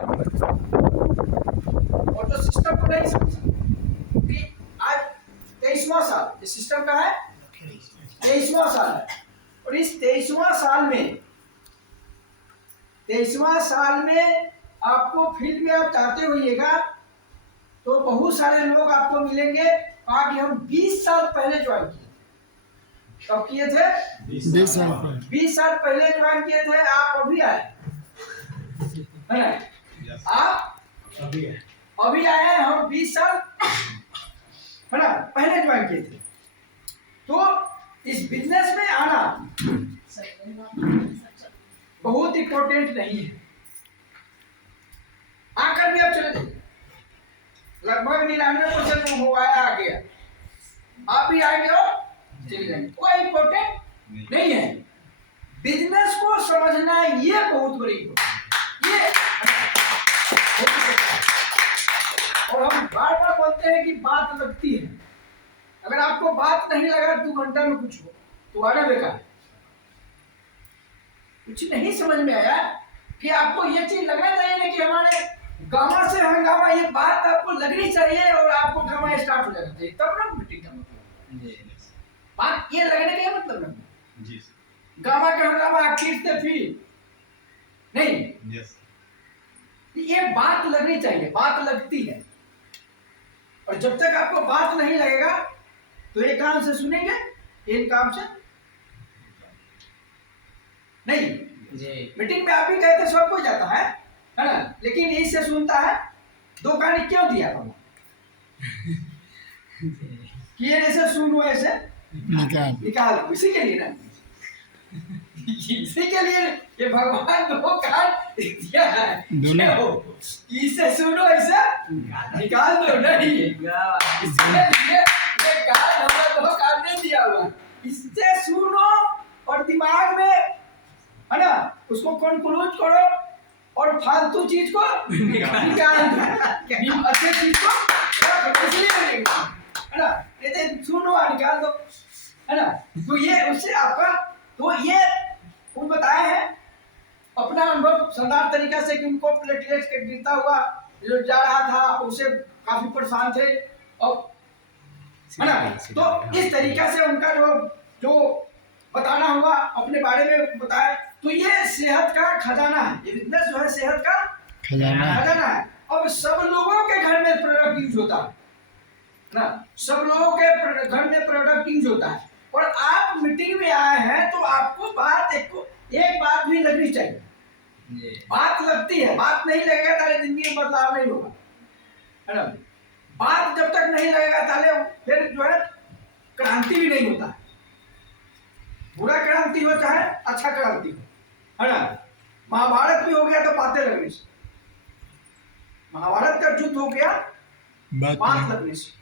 और जो सिस्टम को नहीं समझा कि आज 23वां साल इस सिस्टम का है, 23वां साल है। और इस 23वां साल में आपको फील्ड में आप चाहते होइएगा तो बहुत सारे लोग आपको मिलेंगे आज हम 20 साल पहले ज्वाइन किए। कब किए थे? 20 साल पहले ज्वाइन किए थे। आप अभी आए हैं, आप अभी आए हैं, हम 20 साल है ना पहले ज्वाइन किए थे। तो इस बिजनेस में आना बहुत इंपॉर्टेंट नहीं है। आकर भी आप चले जाइए, लगभग 99% हो आया आ गया, आप भी आएंगे और चले जाएंगे, कोई इंपॉर्टेंट नहीं है। बिजनेस को समझना ये बहुत बड़ी ये और हम बार बार बोलते हैं कि बात लगती है। अगर आपको बात नहीं लगा 2 घंटा में कुछ हो तो आना बेकार। कुछ नहीं समझ में आया कि आपको ये चीज लगना चाहिए ना कि हमारे गामा से हंगामा, ये बात आपको लगनी चाहिए और आपको गामा स्टार्ट हो जाना चाहिए, तब ना मीटिंग का मतलब बात ये लगने का मतलब नहीं। गामा का हंगामा आखिर से फिर नहीं, ये बात लगनी चाहिए, बात लगती है। और जब तक आपको बात नहीं लगेगा तो एक कान से सुनेंगे, एक काम से नहीं। मीटिंग में आप ही कहते सब कोई जाता है ना, लेकिन इससे सुनता है। 2 कान क्यों दिया था कि ये जैसे सुनो ऐसे निकाल इसी के लिए ना, इसी के लिए ये भगवान 2 कान दिया है, इसे सुनो ऐसे निकाल दो नहीं। इसके लिए ये कान हमारा 2 कान नहीं दिया हुआ, इससे सुनो और दिमाग में है ना उसको कंक्लूड करो और फालतू चीज को निकाल दो, अच्छे चीज को इसलिए है ना, ये सुनो और निकाल दो है ना। तो ये उससे आपका तो ये वो बताए हैं अपना अनुभव शानदार तरीका से कि उनको प्लेटलेट्स के गिरता हुआ जो जा रहा था उसे काफी परेशान थे और है ना। तो इस तरीका से उनका जो बताना हुआ अपने बारे में बताया। तो ये सेहत का खजाना है, ये बिजनेस जो है सेहत का खजाना है। अब सब लोगों के घर में प्रोडक्ट यूज होता है ना, सब लोगों के घर में प्रोडक्ट यूज होता है। और आप मीटिंग में आए हैं तो आपको बात एक बात भी लगनी चाहिए। बात लगती है, बात नहीं लगेगा ताले जिंदगी में बदलाव नहीं होगा है ना। बात जब तक नहीं लगेगा ताले फिर जो है क्रांति भी नहीं होता है। बुरा क्रांति हो चाहे अच्छा क्रांति हो है ना। महाभारत भी हो गया तो बातें लगने से, महाभारत का युद्ध हो गया बात लगने से।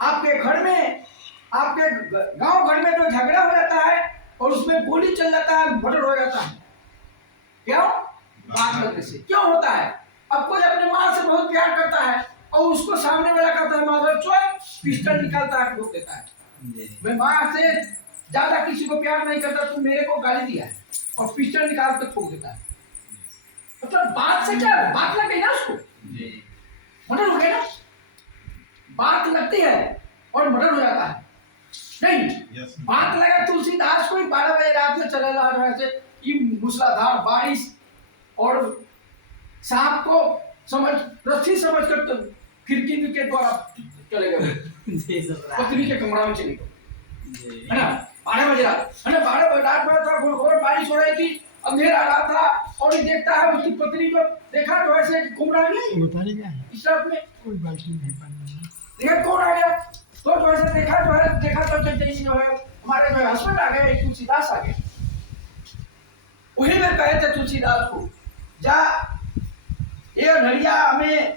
आपके घर में, आपके गांव घर में जो झगड़ा हो जाता है और उसमें गोली चल जाता है, मर्डर हो जाता है, क्यों? बात लगने से। क्यों होता है? अब कोई अपने माँ से बहुत प्यार करता है और उसको सामने वाला कहता है माँ चोर, पिस्टल निकालता है, ठोक देता है। मैं माँ से ज्यादा किसी को प्यार नहीं करता, तू मेरे को गाली दिया है, और पिस्टल निकाल कर ठोक देता है। मतलब बात से क्या बात लग गई ना उसको, मर्डर हो गया ना। बात लगती है और मर्डर हो जाता है नहीं। बात लगा तुलसीदास को 12 बजे रात में चला जा रहा है कि मूसलाधार बारिश और सांप को रस्सी समझ कर तो खिड़की के द्वारा चले गए, पत्नी के कमरा में चले गए है ना। 12 बजे रात है ना, 12 बजे रात में था, घोर बारिश हो रही थी, अंधेरा रात था और देखता है उसकी पत्नी को देखा तो ऐसे घूम रहा है इस रात में, कोई बात नहीं देखा कौन आ गया तो जो ऐसे देखा तो हमारे जो हस्बैंड आ गए, तुलसीदास आ गए। वही में कहे थे तुलसीदास को जा ये नरिया में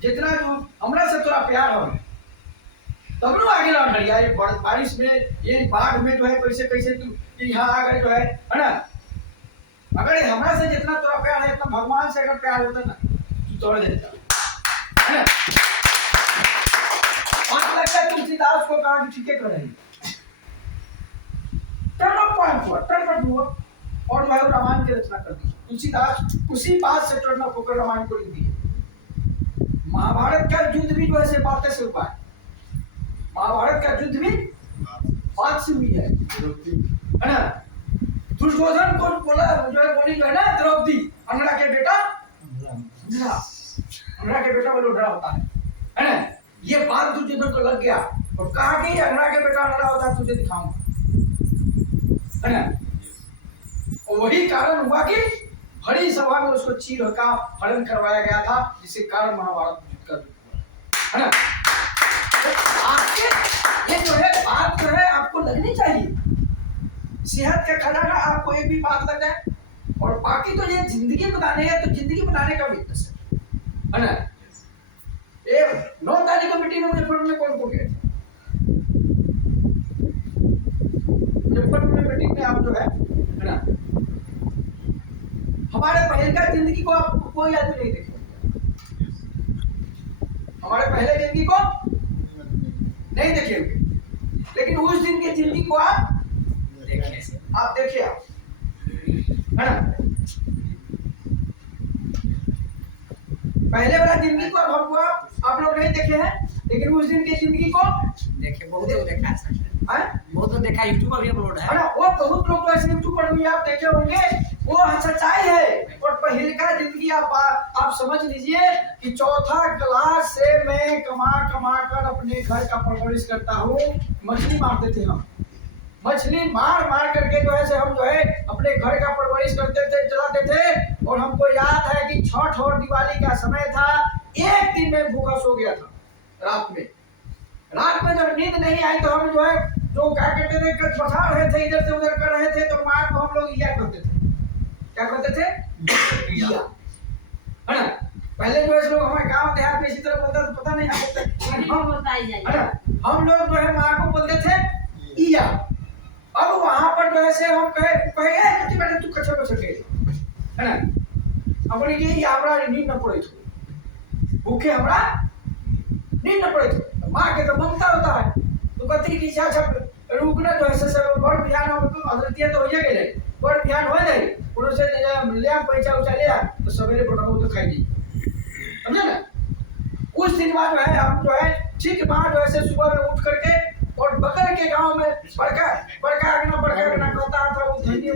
जितना जो हमरा से थोड़ा प्यार हो तब नो आगे ला नरिया, ये बारिश में ये बाढ़ में जो है कैसे कैसे तू यहाँ आ गए जो है ना। अगर हमरा से जितना थोड़ा प्यार है इतना भगवान से अगर प्यार होता ना तू तोड़ देता है ना। तुलसीदास को कहा कि ठीक है कर रही टर्न अप पॉइंट हुआ, टर्न अप हुआ और जो है रामायण की रचना कर दी। तुलसीदास उसी बात से प्रेरणा होकर रामायण को लिख दिए। महाभारत का युद्ध भी जो है बातें से हुआ है। महाभारत का युद्ध भी बात से हुई है ना। दुर्योधन को बोला जो है बोली जो है ना द्रौपदी, अंगड़ा के बेटा अंगड़ा के बेटा बोलो डरा होता है ना। ये बात दुर्योधन को लग गया और कहा कि अंगड़ा के बेटा डरा होता है, तुझे दिखाऊंगा, है ना। और वही कारण हुआ कि बड़ी सभा में उसको चीर का हरण करवाया गया था, जिसके कारण महाभारत युद्ध का हुआ, है ना। तो आपके ये जो है बात जो है आपको लगनी चाहिए। सेहत का खजाना आपको एक भी बात लग जाए, और बाकी तो ये जिंदगी बनाने है तो जिंदगी बनाने का बिजनेस है ना। ये 9 तारीख को मीटिंग में मुजफ्फरपुर में कौन को गए थे? मुजफ्फरपुर में मीटिंग में आप जो है ना, हमारे पहले का जिंदगी को आप कोई आदमी नहीं देखेगा। हमारे पहले जिंदगी को नहीं देखेंगे, लेकिन उस दिन की जिंदगी को आप देखिए, आप देखिए, आप है ना। पहले वाला जिंदगी को अब हमको आप लोग नहीं देखे हैं, लेकिन उस दिन की जिंदगी को देखे, बहुत लोग देखा है, बहुत लोग देखा, यूट्यूब पर भी अपलोड है ना। वो बहुत लोग ऐसे यूट्यूब पर भी आप देखे होंगे, वो सच्चाई है। और पहले का जिंदगी आप समझ लीजिए कि 4था क्लास से मैं कमा कर अपने घर का परवरिश करता हूँ। मछली मारते थे हम, मछली मार करके जो है से हम जो है अपने घर का परवरिश करते थे, चलाते थे। और हमको याद है कि छठ और दिवाली का समय था, एक दिन में भूखा सो गया था। रात में जब नींद नहीं आई तो हम जो है जो क्या करते थे, बसा रहे थे, इधर से उधर कर रहे थे, तो माँ को हम लोग इया करते थे। क्या करते थे? इया, है ना। पहले जो है लोग हमारे गांव देहात में इसी तरह बोलते थे, पता नहीं हम लोग जो है माँ को बोलते थे इया। अब वहां पर जो है से हम कहे बेटा तू कच्चा बच्चा के, है ना। अपने ये हमरा नींद न पड़े थे, भूखे हमरा नींद न पड़े थे। माँ के तो ममता होता है, तो कहती कि इच्छा छप रुकना जो है से बड़ बिहान हो तो हजरतिया तो होइए गेले, बड़ बिहान हो जाए पुरो से ले पैसा उचा ले तो सवेरे बनाओ तो खाई दी, समझे ना। उस दिन बाद जो है हम जो है ठीक बाद जो है सुबह में उठ करके, और बगल के गांव में बड़का अगना कहता था, वो धनी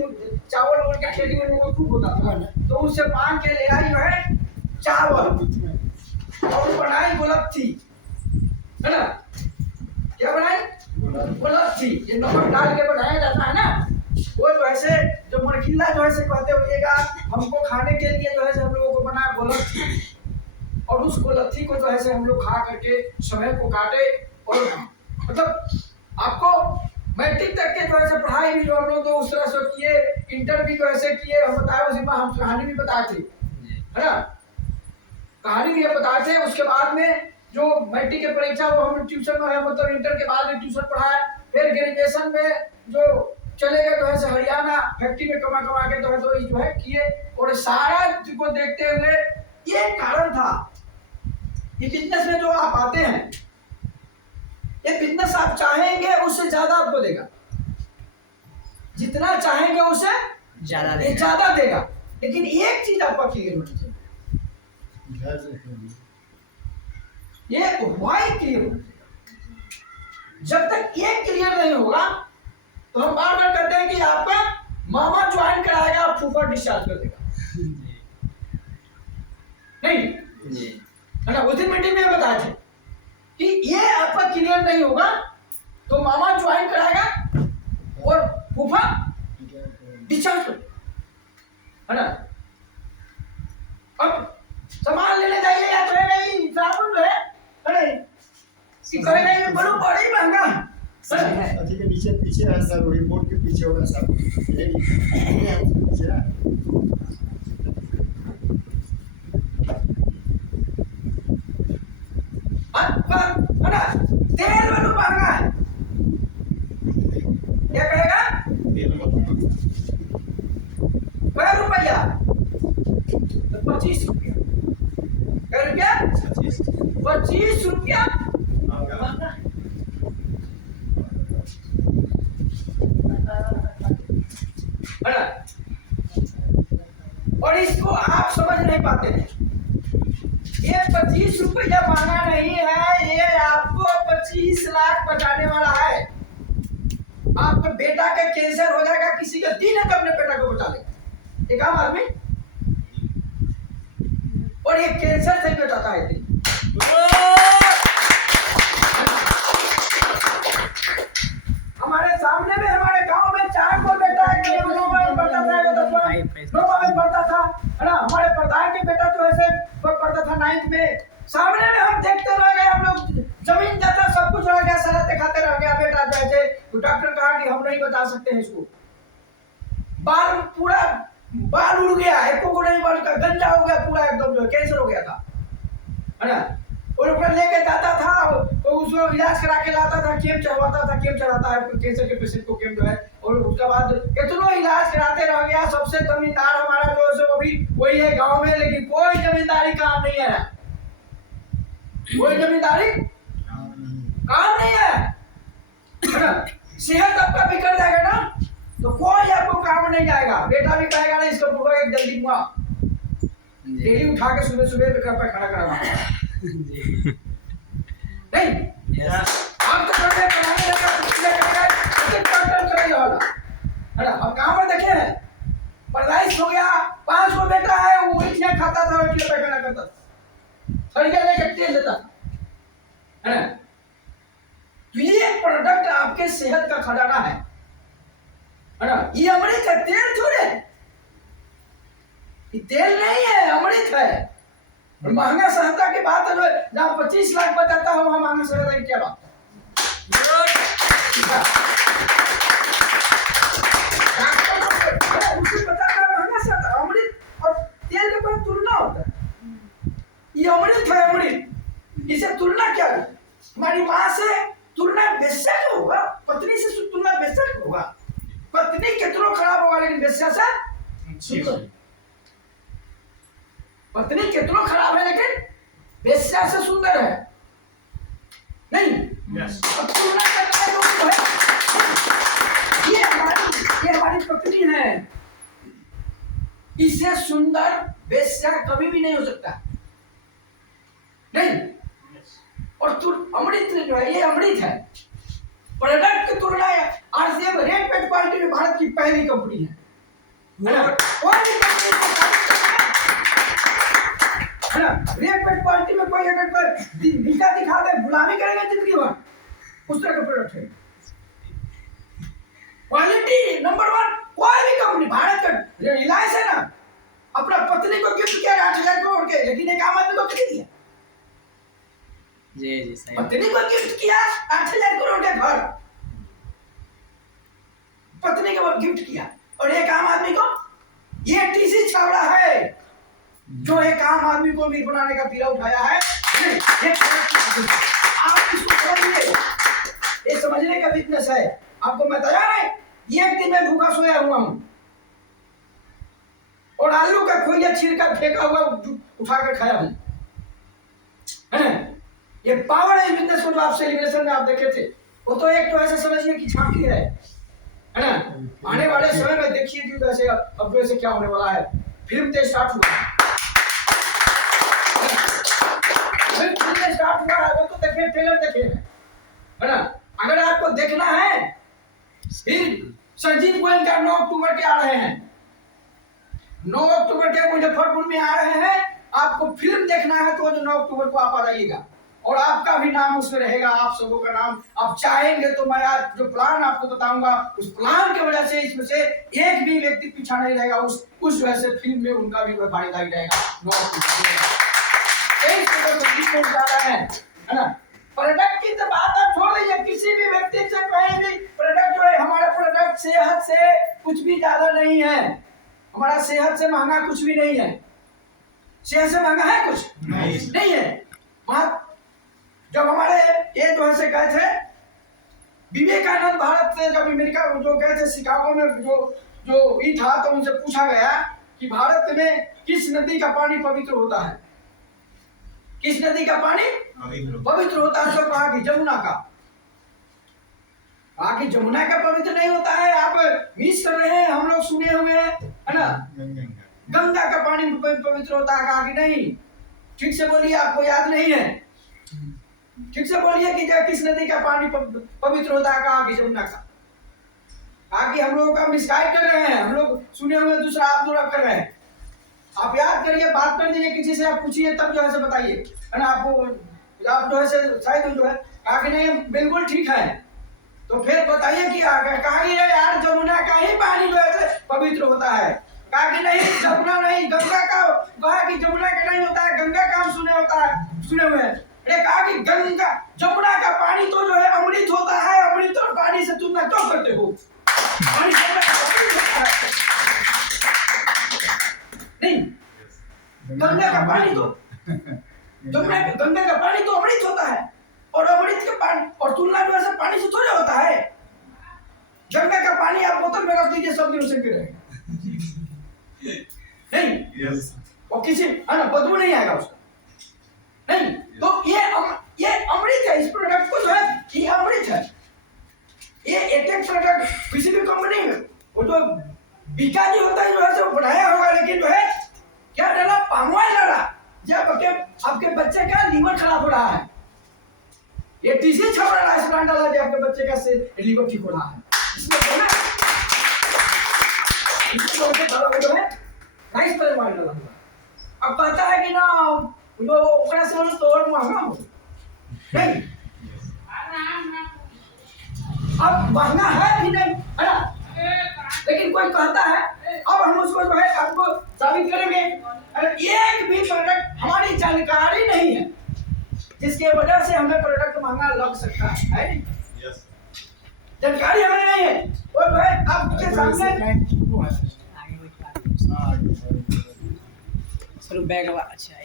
चावल और के खेती में वो खूब होता था, तो उससे मांग के ले आई जो है चावल और बनाई गोलप्थी, है ना। क्या बनाई? गोलप्थी। ये नमक डाल के बनाया जाता है ना, वो जो ऐसे जो मरखिल्ला जो है से कहते होइएगा, हमको खाने के लिए जो है हम लोगों को बना गोलप्थी। और उस गोलप्थी को जो है से हम लोग खा करके समय को काटे। और मतलब आपको मैट्रिक तक के जो है पढ़ाई भी जो हम लोग तो उस तरह से किए, इंटर भी जो ऐसे किए, हम बताए उसी में हम कहानी भी बताए थे, है ना। कहानी भी बताए थे। उसके बाद में जो मैट्रिक की परीक्षा वो हम ट्यूशन में है, मतलब इंटर के बाद में ट्यूशन पढ़ाया। फिर ग्रेजुएशन में जो चले गए जो है हरियाणा फैक्ट्री में कमा के जो है किए। और सारा को देखते हुए ये कारण था कि बिजनेस में जो आप आते हैं, ये बिजनेस आप चाहेंगे उससे ज्यादा आपको देगा, जितना चाहेंगे उससे ज्यादा देगा। लेकिन एक चीज आपका क्लियर होनी चाहिए, ये वाई क्लियर होना चाहिए। जब तक ये क्लियर नहीं होगा तो हम बार बार कहते हैं कि आपका मामा ज्वाइन कराएगा, फूफा डिस्चार्ज कर देगा, नहीं है ना। उस दिन मीटिंग में बताए थे कि ये आपका क्लियर नहीं होगा तो मामा ज्वाइन कराएगा और फूफा डिस्चार्ज कर, है ना। अब सामान लेने जाइएगा तो नहीं, साबुन जो है करेगा ये बड़ा ही महंगा है। अथी के नीचे पीछे है सर, वही बोर्ड के पीछे होगा साबुन, पीछे है। तेल वालों महंगा है, क्या कहेगा? कै रुपया? 25 रुपया। कै रुपया? 25 रुपया। और इसको आप समझ नहीं पाते हैं। ये 25 रुपया महंगा नहीं है, ये आपको 25 लाख बचाने वाला है। आपके बेटा का कैंसर हो जाएगा, किसी का दिन है तो अपने बेटा को बचा लेगा एक आम आदमी, और ये कैंसर से बचाता है दिन। हमारे सामने में हमारे गांव में 4 को बेटा है, 9 में पढ़ता था, है ना। हमारे प्रधान के बेटा तो ऐसे पढ़ता था 9th में। सामने में हम देखते रह गए, हम लोग जमीन जाता सब कुछ रह गया, सलाह खाते रह गया बेटा जैसे। डॉक्टर कहा कि हम नहीं बता सकते हैं इसको, बाल पूरा बाल उड़ गया, एको को नहीं बचता, गंजा हो गया पूरा एकदम, जो कैंसर हो गया था, है ना। और ऊपर लेके जाता था तो उसको इलाज करा के लाता था, कैंप चढ़वाता था, कैंप चढ़ाता है कैंसर के पेशेंट को कैंप जो है। और उसके बाद कितना इलाज कराते रह गया। सबसे जमींदार हमारा जो है वो भी वही है गांव में, लेकिन कोई जमींदारी काम नहीं है, कोई जमींदारी काम नहीं है ना। सेहत आपका बिगड़ जाएगा ना तो कोई आपको काम नहीं जाएगा। बेटा भी कहेगा ना इसको पूरा एक जल्दी हुआ, डेली उठा के सुबह सुबह घर पर खड़ा करवाना नहीं। आप तो करते कराने लगा, डॉक्टर कराइए वाला, है ना। अब गाँव में देखे हैं, पैदाइश हो गया, 5 को बेटा है, वो इतना खाता था, इतना पैखाना करता था, सरिया लेकर तेल देता था, है ना। तो ये प्रोडक्ट आपके सेहत का खजाना है ना। ये अमृत है, तेल थोड़े, ये तेल नहीं है, अमृत है। और महंगा सहायता की बात है, जहाँ 25 लाख बचाता हो वहां महंगा सहायता की क्या बात है। महंगा सहायता अमृत और तेल के कोई तुलना होता है। ये अमृत है, अमृत, इसे तुलना क्या है। हमारी माँ से तुलना बेशक होगा, पत्नी से तुलना बेशक होगा, पत्नी कितना खराब होगा लेकिन बेश्या से अच्छी होगी। पत्नी कितना खराब है लेकिन बेश्या से सुंदर है, नहीं। अब तुलना करना है तो है, ये हमारी पत्नी है, इससे सुंदर बेश्या कभी भी नहीं हो सकता, नहीं। और अमृत जो है, ये अमृत है। प्रोडक्ट की तुलना है आरसीएम रेट पेट क्वालिटी में भारत की पहली कंपनी है ना। कोई भी कंपनी है ना, रेट पेट क्वालिटी में कोई अगर कोई दिखा दे, गुलामी करेगा जिंदगी भर, उस तरह का प्रोडक्ट है। क्वालिटी नंबर 1 कोई भी कंपनी, भारत का रिलायंस है ना, अपना पत्नी को गिफ्ट किया 8,000 करोड़ के, लेकिन एक आम आदमी को कितनी दिया? जी सही। पत्नी को गिफ्ट किया 8,000 करोड़ के घर, पत्नी को गिफ्ट किया, और एक आम आदमी को ये टीसी छावड़ा है जो एक आम आदमी को अमीर बनाने का पीरा उठाया है। आप इसको समझिए, ये समझने का बिजनेस है। आपको मैं तैयार है, एक दिन में भूखा सोया हुआ हूं और आलू का खोइया छिड़का फेंका हुआ उठा कर खाया हूं, है ना। ये पावर है बिजनेस को, जो आप सेलिब्रेशन में आप देखे थे, वो तो एक तो ऐसे समझिए कि झांकी है ना। आने वाले समय में देखिए कि वैसे अब वैसे क्या होने वाला है। फिल्म तो स्टार्ट हुआ है, फिल्म स्टार्ट हुआ है, वो तो देखिए, ट्रेलर देखिए, है ना। अगर आपको देखना है, फिर संजीव गोयनका 9 अक्टूबर के आ रहे हैं, 9 अक्टूबर के मुजफ्फरपुर में आ रहे हैं। आपको फिल्म देखना है तो 9 अक्टूबर को आप आ जाइएगा, और आपका भी नाम उसमें रहेगा, आप सबों का नाम। आप चाहेंगे तो मैं आज जो प्लान आपको बताऊंगा, उस प्लान की वजह से इसमें से एक भी व्यक्ति पीछा नहीं रहेगा, उस वजह से फिल्म में उनका भी भागीदारी रहेगा। 9 अक्टूबर जा रहे हैं, है ना। प्रोडक्ट की तो बात आप छोड़ दीजिए, किसी भी व्यक्ति से कहीं भी प्रोडक्ट जो है, हमारा प्रोडक्ट सेहत से कुछ भी ज्यादा नहीं है, हमारा सेहत से महंगा कुछ भी नहीं है। सेहत से महंगा है कुछ नहीं है। जब हमारे ये जो है गए थे विवेकानंद, भारत से जब अमेरिका जो गए थे, शिकागो में जो ये था, तो उनसे पूछा गया कि भारत में किस नदी का पानी पवित्र होता है, किस नदी का पानी पवित्र होता है। तो कहा कि जमुना का। कहा कि जमुना का पवित्र नहीं होता है, आप मिस कर रहे हैं, हम लोग सुने हुए हैं, है ना। गंगा का पानी पवित्र होता है, कहा कि नहीं? ठीक से बोलिए, आपको याद नहीं है? ठीक से बोलिए कि किस नदी का पानी पवित्र होता है? कहा कि जमुना का। कहा कि हम लोगों का मिसगाइड कर रहे हैं, हम लोग सुने हुए दूसरा आप लोग कर रहे हैं। आप याद करिए, बात कर दीजिए, किसी से आप पूछिए तब जो है से बताइए, है ना? आपको आप जो है से शायद जो है कहा कि नहीं बिल्कुल ठीक है, तो फिर बताइए कि कहा कि यार जमुना का ही पानी जो है से पवित्र होता है। कहा कि नहीं जमुना नहीं, गंगा का। कहा कि जमुना का नहीं होता है, गंगा का हम सुने हुए हैं। अरे कहा कि गंगा जमुना का पानी तो जो है अमृत होता है, अमृत और पानी से तुलना क्यों करते हो? पानी जमुना का अमृत होता है। नहीं, गंगा का पानी तो गंगा का पानी तो अमृत होता है, और अमृत के पानी और तुलना जो है पानी से थोड़े होता है। गंगा का पानी आप बोतल में रख दीजिए, सब दिन उसे पी रहेगा, नहीं? और किसी है ना बदबू नहीं आएगा उसका, नहीं? तो ये अमृत है, इस प्रोडक्ट को जो है ये अमृत है। ये एक प्रोडक्ट किसी भी कंपनी में वो जो बीकाजी होता है जो है बनाया होगा, लेकिन जो है क्या डाला? पाम ऑयल डाला। जब आपके बच्चे का लीवर खराब हो रहा है, ये टीसी छप रहा है, प्लांट डाला जब आपके बच्चे का से लीवर ठीक हो रहा है, इसमें जो है राइस पर मार डाला हुआ। अब कहता है कि ना वो ओकरा से तो और महंगा हो, नहीं? अब महंगा है भी नहीं, है ना? लेकिन कोई कहता है, अब हम उसको जो है आपको साबित करेंगे। एक भी प्रोडक्ट हमारी जानकारी नहीं है, जिसके वजह से हमें प्रोडक्ट महंगा लग सकता है नहीं? जानकारी हमें नहीं है, वो जो है आपके सामने सर बैग अच्छा है,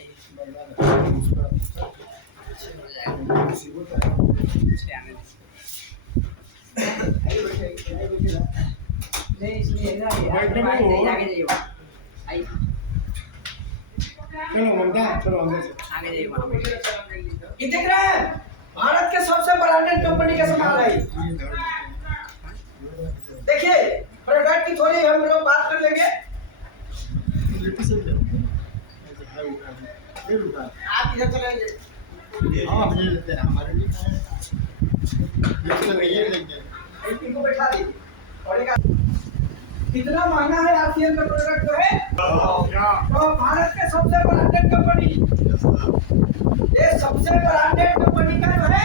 नहीं इसलिए ना आगे जाइए, आई चलो ममता, चलो अंदर से। आगे जाइए वहाँ पे। ये देख रहे हैं, भारत के सबसे ब्रांडेड कंपनी का सामान है। देखिए प्रोडक्ट की थोड़ी हम लोग बात कर लेंगे। आप इधर चले जाइए, हाँ ये लेते हैं, हमारे लिए ये लेंगे, इनको बैठा दीजिए। और एक कितना महंगा है आरसीएल का प्रोडक्ट जो है, तो भारत के सबसे ब्रांडेड कंपनी, ये सबसे ब्रांडेड कंपनी का जो है